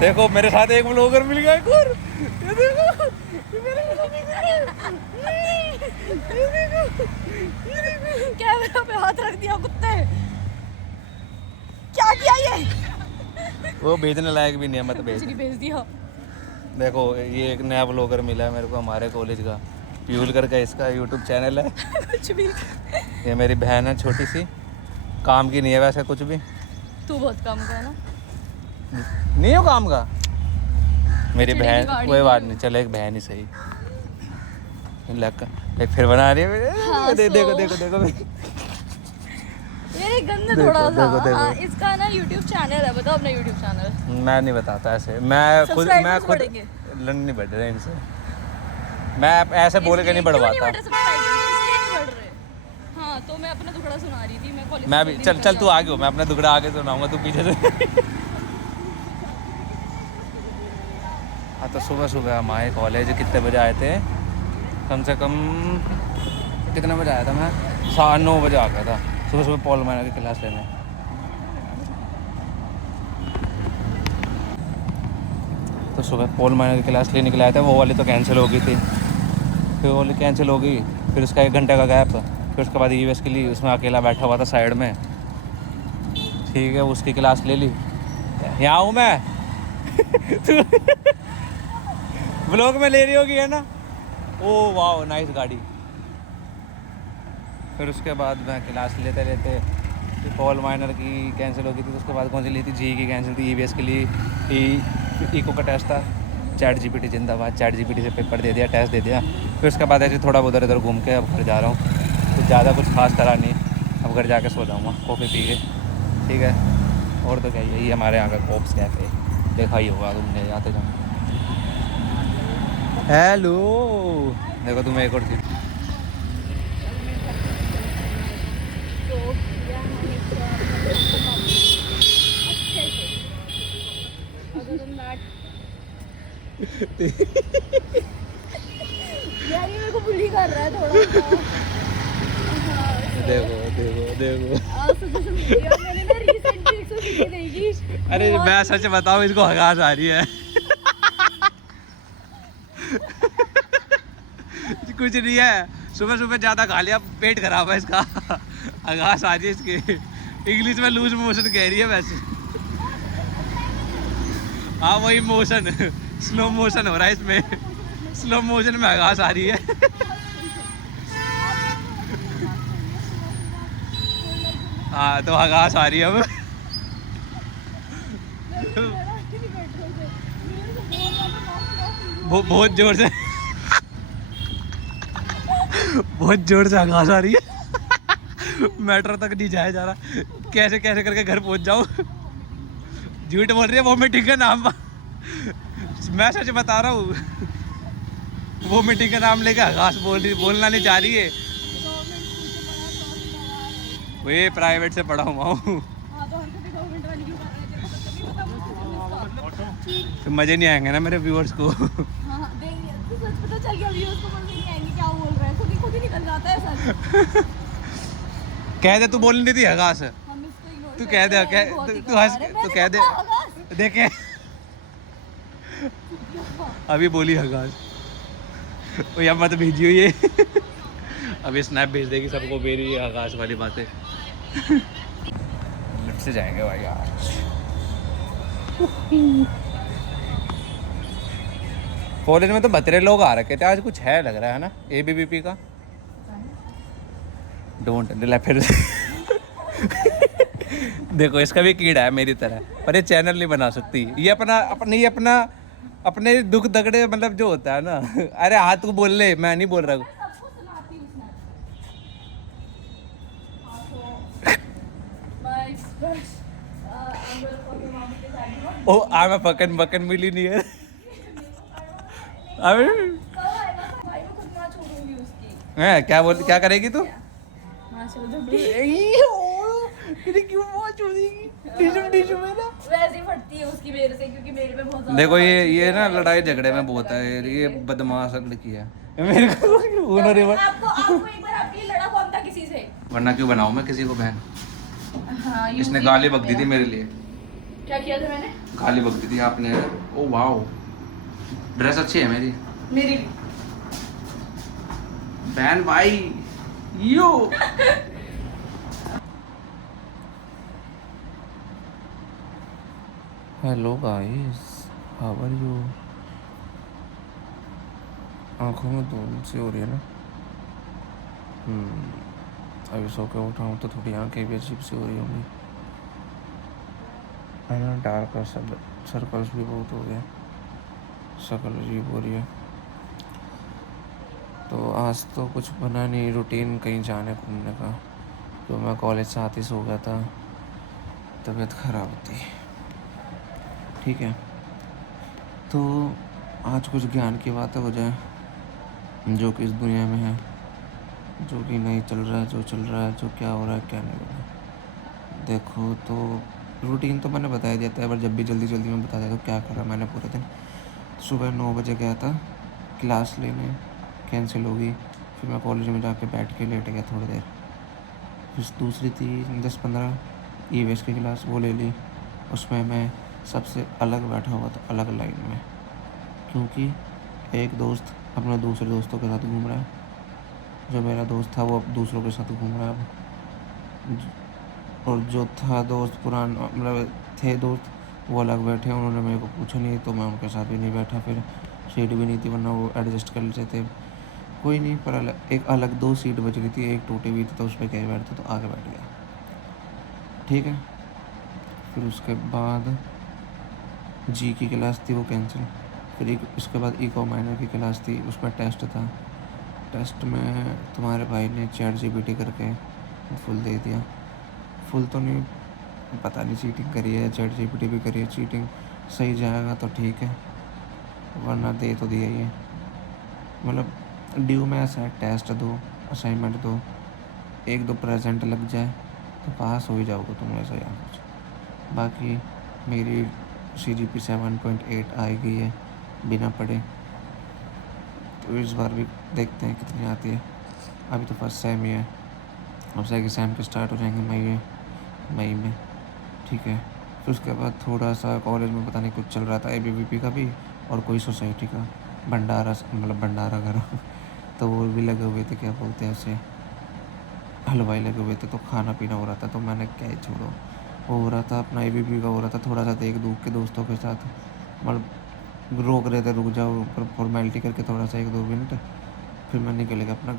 देखो मेरे साथ एक ब्लॉगर मिल गया एक और। ये देखो ये मेरे कैमरा पे हाथ रख दिया कुत्ते। क्या किया ये? वो भेजने लायक भी नहीं है, मत भेज। भेज दिया। देखो ये एक नया ब्लॉगर मिला है मेरे को हमारे कॉलेज का, प्यूल करके इसका यूट्यूब चैनल है। कुछ भी। ये मेरी बहन है छोटी सी, काम की नहीं है वैसे कुछ भी। तू बहुत काम का है ना। नहीं हो काम का मेरी चलेगी बहन, गाड़ी कोई बात में। नहीं, चले एक बहन ही सही। एक फिर बना रही है मेरे। हाँ, देखो देखो देखो मेरे गंदे देखो, थोड़ा सा। देखो, देखो। हाँ, इसका ना YouTube चैनल है, बताओ अपना YouTube चैनल। मैं नहीं बताता ऐसे, मैं खुद Subscribers बढ़ेंगे। लन नहीं बढ़ रहे इनसे, मैं ऐसे बोल के नहीं क्यों बढ़वाता। बढ़ रहे subscribers? इसलिए नहीं बढ़ रहे। हाँ, तो मैं अपना दुखड़ा सुना रही थी, मैं कॉलेज मैं से भी जल्दी चल निकल चल तू जाती आगे हो, मैं अपना दुखड़ा आगे सुनाऊंगा, तू पीछे से। हाँ तो सुबह सुबह हम आए कॉलेज, कितने बजे आए थे, कम से कम कितने बजे आया था मैं, 9:30 बजे आ गया था सुबह सुबह पॉल मैनर की क्लास लेने। तो सुबह पॉल मैनर की क्लास लेने के लिए आया था, वो वाली तो कैंसिल हो गई थी, फिर वो वाली कैंसिल हो गई, फिर उसका 1 घंटे का गैप, फिर उसके बाद ईवीएस के लिए उसमें अकेला बैठा हुआ था साइड में, ठीक है उसकी क्लास ले ली। यहाँ हूँ मैं। ब्लॉग में ले रही होगी है ना। ओ वाह नाइस गाड़ी। फिर उसके बाद मैं क्लास लेते लेते फिर पॉल माइनर की कैंसिल हो गई थी, तो उसके बाद कौन सी ली थी, जी की कैंसिल थी, ईवीएस के लिए इको का टेस्ट था, चैट जीपीटी जिंदाबाद, चैट जीपीटी से पेपर दे दिया, टेस्ट दे दिया। फिर उसके बाद ऐसे थोड़ा उधर इधर घूम के अब घर जा रहा हूँ, कुछ ज़्यादा कुछ खास करा नहीं, अब घर जाके सो जाऊँगा कॉफ़ी पी के, ठीक है। और तो क्या, यही हमारे यहाँ का कोप्स कैफ़े, देखा ही होगा तुमने जाते जाओ। हेलो देखो तुम्हें एक और चीज़, यार ये मेरे को बुली कर रहा है थोड़ा सा। देखो देखो देखो। सजेशन दिया मैंने ना रिसेंटली 180 देगी। अरे मैं सच बताऊँ, इसको हगास आ रही है। कुछ नहीं है, सुबह सुबह ज़्यादा खा लिया, पेट खराब है इसका। हगास आ रही है इसकी, इंग्लिश में लूज मोशन कह रही है वैसे। हाँ वही मोशन, स्लो मोशन हो रहा है इसमें, स्लो मोशन में हगास आ रही है। हाँ तो हगास आ रही है अब। बहुत जोर से, बहुत जोर से हगास आ रही है। मेट्रो तक नहीं जाया जा रहा, कैसे कैसे करके घर पहुंच जाऊं। झूठ बोल रही है वोमिटिंग का नाम, मैं सच बता रहा हूँ, वोमिटिंग का नाम लेके हगास बोलना नहीं चाह रही है। वे प्राइवेट से पढ़ा हुआ हूँ, तो मजे नहीं आएंगे ना मेरे व्यूअर्स को। कह दे, तू बोलनी नहीं थी हगास, तू कह दे, तू हंस, तू कह दे, देखे अभी बोली हगास। वो या मत भेजियो ये। अभी स्नैप भेज देगी सबको मेरी हगास वाली बातें। लिफ्ट से जाएंगे भाई आज। कॉलेज में तो बतरे लोग आ रखे थे आज, कुछ है लग रहा है ना एबीवीपी का। डोंट डिले फिर। देखो इसका भी कीड़ा है मेरी तरह, पर ये चैनल नहीं बना सकती, ये अपने दुख दगड़े मतलब जो होता है ना। अरे हाँ तू बोल ले, मैं नहीं बोल रहा हूँ। ओ आई एम फकिंग बकन मिलीनियर। अबे हैं क्या करेगी तू? वैसे ही फटती है उसकी मेरे से, क्योंकि मेरे पे बहुत देखो ये ना लड़ाई झगड़े में बहुत है, ये बदमाश लड़की है मेरे को। आपको एक बार आपके लिए लड़ा कौन था किसी से? वरना क्यों बनाऊं मैं किसी को बहन। हाँ, इसने गाली बक दी थी मेरे लिए। क्या किया था मैंने? गाली बक दी थी आपने। ओ वाओ, ड्रेस अच्छी है मेरी। मेरी बहन भाई yo. Hello guys, how are you? आँखों में धूल सी हो रही है ना। अभी सो के उठा हूँ तो थोड़ी आँखें भी अजीब सी हो रही होंगी है ना। डार्क सर्कल्स भी बहुत हो गए, शक्ल अजीब हो रही है। तो आज तो कुछ बना नहीं रूटीन कहीं जाने घूमने का, तो मैं कॉलेज से आते सो गया था, तबीयत ख़राब थी। ठीक है, तो आज कुछ ज्ञान की बातें हो जाए जो कि इस दुनिया में है, जो कि नहीं चल रहा है, जो चल रहा है, जो क्या हो रहा है क्या नहीं हो रहा है। देखो, तो रूटीन तो मैंने बता ही दिया था, पर जब भी जल्दी जल्दी में बता दिया तो क्या करा मैंने पूरे दिन। सुबह 9 बजे गया था क्लास लेने, कैंसिल हो गई। फिर मैं कॉलेज में जाके बैठ के लेट गया थोड़ी देर। फिर दूसरी थी 10-15 ईवीएस की क्लास, वो ले ली। उसमें मैं सबसे अलग बैठा हुआ था, अलग लाइन में, क्योंकि एक दोस्त अपने दूसरे दोस्तों के साथ घूम रहा है, जो मेरा दोस्त था वो अब दूसरों के साथ घूम रहा है अब। और जो था दोस्त पुराना, मतलब थे दोस्त, वो अलग बैठे। उन्होंने मेरे को पूछा नहीं तो मैं उनके साथ भी नहीं बैठा। फिर सीट भी नहीं थी, वरना वो एडजस्ट कर लेते थे। कोई नहीं, पर एक अलग 2 सीट बच रही थी, एक टूटी हुई थी तो उस पर क्या बैठता, तो आगे बैठ गया। ठीक है, फिर उसके बाद जी की क्लास थी, वो कैंसिल। फिर उसके बाद इको माइनर की क्लास थी, उसमें टेस्ट था। टेस्ट में तुम्हारे भाई ने चैट जीपीटी करके फुल दे दिया। फुल तो नहीं, पता नहीं चीटिंग करी है, चैट जीपीटी भी करी है चीटिंग। सही जाएगा तो ठीक है, वरना दे तो दिया ही है। मतलब ड्यू में ऐसा है, टेस्ट दो, असाइनमेंट दो, 1-2 प्रेजेंट लग जाए तो पास हो ही जाओगे तुम, ऐसा या कुछ। बाकी मेरी CGP 7.8 आई गई है बिना पढ़े, तो इस बार भी देखते हैं कितनी आती है। अभी तो फर्स्ट सेम ही है, अब सेकंड सेम के स्टार्ट हो जाएंगे मई में। ठीक है, फिर उसके बाद थोड़ा सा कॉलेज में पता नहीं कुछ चल रहा था, ABVP का भी और कोई सोसाइटी का भंडारा, मतलब भंडारा घर तो वो भी लगे हुए थे, क्या बोलते हैं उसे, हलवाई लगे हुए थे, तो खाना पीना हो रहा था। तो मैंने क्या ही छोड़ो, वो हो रहा था अपना ABVP का हो रहा था, थोड़ा सा देख दूख के दोस्तों के साथ, मतलब रोक रहे थे, रुक जाओ, पर फॉर्मेलिटी करके थोड़ा सा 1-2 मिनट। फिर मैं निकल गया अपना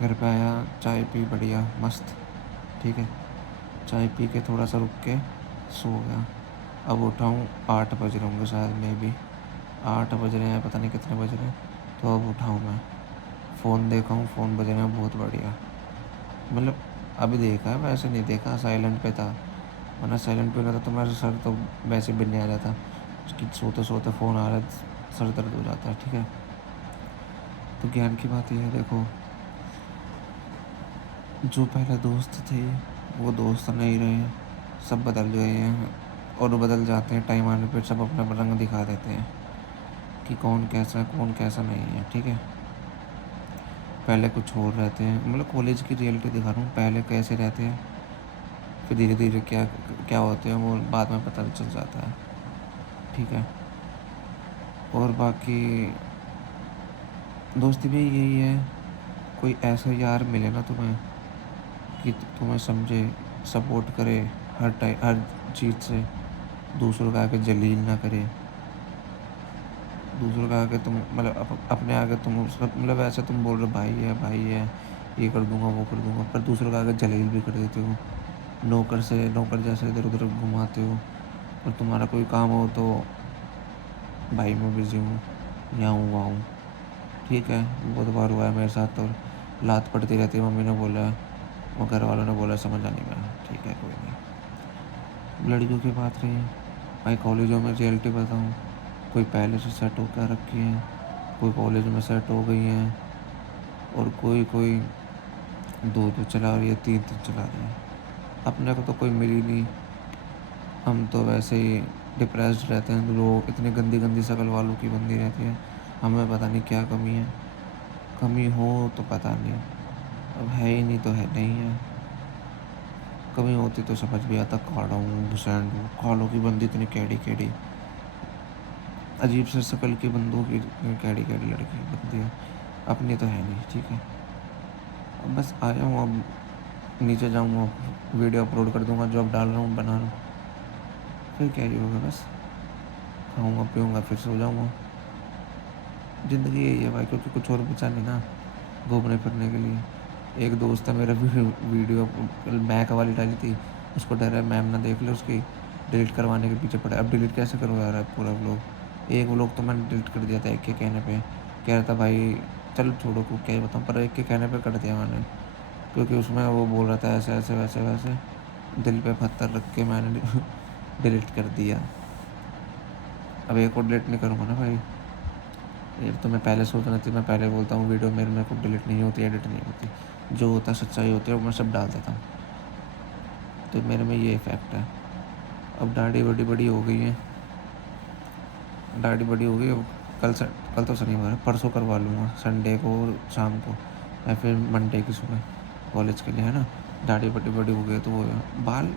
घर पे आया, चाय पी बढ़िया मस्त। ठीक है, चाय पी के थोड़ा सा रुक के सो गया। अब उठा हूँ 8 बज रहे होंगे शायद, मे भी 8 बज रहे हैं, पता नहीं कितने बज रहे हैं। तो अब उठा हूँ मैं, फ़ोन देखा हूँ, फ़ोन बज रहे हैं बहुत बढ़िया। मतलब अभी देखा है, वैसे नहीं देखा, साइलेंट पे था, वरना साइलेंट पे रहता तो मेरा सर तो वैसे भी नहीं आ जाता कि सोते सोते फ़ोन आ रहा है, सर दर्द हो जाता है। ठीक है, तो ज्ञान की बात यह है, देखो जो पहले दोस्त थे वो दोस्त नहीं रहे, सब बदल गए हैं, और बदल जाते हैं टाइम आने पर, सब अपना रंग दिखा देते हैं कि कौन कैसा है कौन कैसा नहीं है। ठीक है, पहले कुछ और रहते हैं, मतलब कॉलेज की रियलिटी दिखा रहा हूँ, पहले कैसे रहते हैं, फिर धीरे धीरे क्या क्या होते हैं वो बाद में पता चल जाता है। ठीक है, और बाकी दोस्ती भी यही है, कोई ऐसा यार मिले ना तुम्हें कि तुम्हें समझे, सपोर्ट करे हर चीज़ से, दूसरों का आगे जलील ना करे, दूसरों का आगे तुम मतलब अपने आगे तुम सब, मतलब ऐसे तुम बोल रहे भाई है ये कर दूंगा वो कर दूंगा, पर दूसरों का आगे जलील भी कर देते हो, नौकर जैसे इधर उधर घुमाते हो। और तुम्हारा कोई काम हो तो भाई मैं बिज़ी हूँ, यहाँ हूँ वहाँ हूँ। ठीक है, बहुत बार हुआ है मेरे साथ, तो लात पड़ती रहती है, मम्मी ने बोला, वो घर वालों ने बोला, समझ आनी मैं। ठीक है, कोई नहीं। लड़कियों की बात रही, भाई कॉलेजों में रियलिटी बताऊँ, कोई पहले से सेट होकर रखी है, कोई कॉलेज में सेट हो गई हैं, और कोई 2 चला रही है, 3 चला रही है। अपने को तो कोई मिली नहीं, हम तो वैसे ही डिप्रेस्ड रहते हैं। लोग इतनी गंदी गंदी शक्ल वालों की बंदी रहती है, हमें पता नहीं क्या कमी है, कमी हो तो पता नहीं, अब है ही नहीं तो है नहीं है। कमी होती तो समझ भी आता, काड़ा हूँ भुसैन हूँ, कालों की बंदी इतनी कैडी कैडी, अजीब से शक्ल की बंदों की कैडी कैडी लड़की बंदी, अपनी तो है नहीं, ठीक है। अब बस आया हूँ, अब नीचे जाऊँगा, वीडियो अपलोड कर दूँगा, जो अब डाल रहा हूँ बना रहा हूँ, फिर क्या ही होगा, बस खाऊँगा पीऊँगा फिर सो जाऊँगा। ज़िंदगी यही है भाई, क्योंकि कुछ और बचा नहीं ना घूमने फिरने के लिए। एक दोस्त है मेरा वीडियो बैक वाली डाली थी, उसको डर है मैम ना देख ले उसकी, डिलीट करवाने के पीछे पड़ा है। अब डिलीट कैसे करूँ यार पूरा व्लॉग, एक व्लॉग तो मैंने डिलीट कर दिया था एक के कहने पे, कह रहा था भाई चल छोड़ो को क्या ही बताऊँ, पर एक के कहने पे कर दिया मैंने, क्योंकि उसमें वो बोल रहा था ऐसे ऐसे वैसे वैसे, दिल पे पत्थर रख के मैंने डिलीट कर दिया। अब एक और डिलीट नहीं करूँगा ना भाई, ये तो मैं पहले सोच रही थी, मैं पहले बोलता हूँ वीडियो मेरे को डिलीट नहीं होती, एडिट नहीं होती, जो होता है सच्चाई होती है वो मैं सब डाल देता हूँ, तो मेरे में ये इफ़ेक्ट है। अब दाढ़ी बड़ी बड़ी हो गई है, दाढ़ी बड़ी हो गई, अब कल तो शनिवार है, परसों करवा लूँगा, संडे को शाम को या फिर मंडे की सुबह कॉलेज के लिए, है ना। दाढ़ी बड़ी बड़ी हो गई तो वो बाल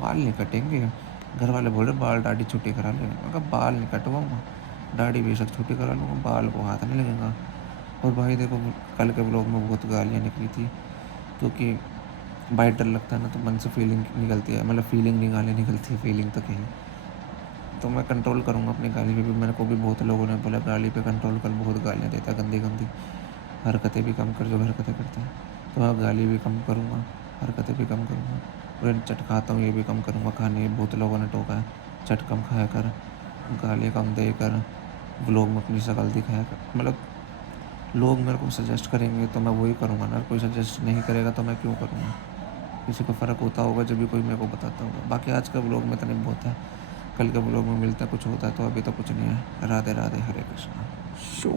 बाल नहीं कटेंगे, घर वाले बोल रहे बाल दाढ़ी छोटी करा ले, मैं कहा बाल नहीं कटवाऊँगा, दाढ़ी बेशक छोटी करा लूँगा, बाल को हाथ नहीं लगेगा। और भाई देखो कल के ब्लॉग में बहुत गालियाँ निकली थी, क्योंकि भाई डर लगता है ना, तो मन से फीलिंग निकलती है, मतलब फीलिंग नहीं गाली निकलती है, फीलिंग तो कहीं, तो मैं कंट्रोल करूँगा अपनी गाली पे भी। मेरे को भी बहुत लोगों ने बोला गाली पे कंट्रोल कर, बहुत गालियाँ देता है गंदी गंदी, हरकतें भी कम कर जो हरकतें करते हैं, तो मैं गाली भी कम करूँगा, हरकतें भी कम करूँगा, और चट खाता हूँ ये भी कम करूँगा, खाने बहुत लोगों ने टोका है, चट कम खाया कर, गालियाँ कम दे कर, व्लॉग में अपनी शक्ल दिखाया कर, मतलब लोग मेरे को सजेस्ट करेंगे तो मैं वही करूँगा ना, कोई सजेस्ट नहीं करेगा तो मैं क्यों करूँगा। किसी को फ़र्क होता होगा जब भी कोई मेरे को बताता होगा। बाकी आज का व्लॉग में तो नहीं बहुत है, कल के व्लॉग में मिलता है, कुछ होता है, तो अभी तो कुछ नहीं है। राधे राधे, हरे कृष्णा। शो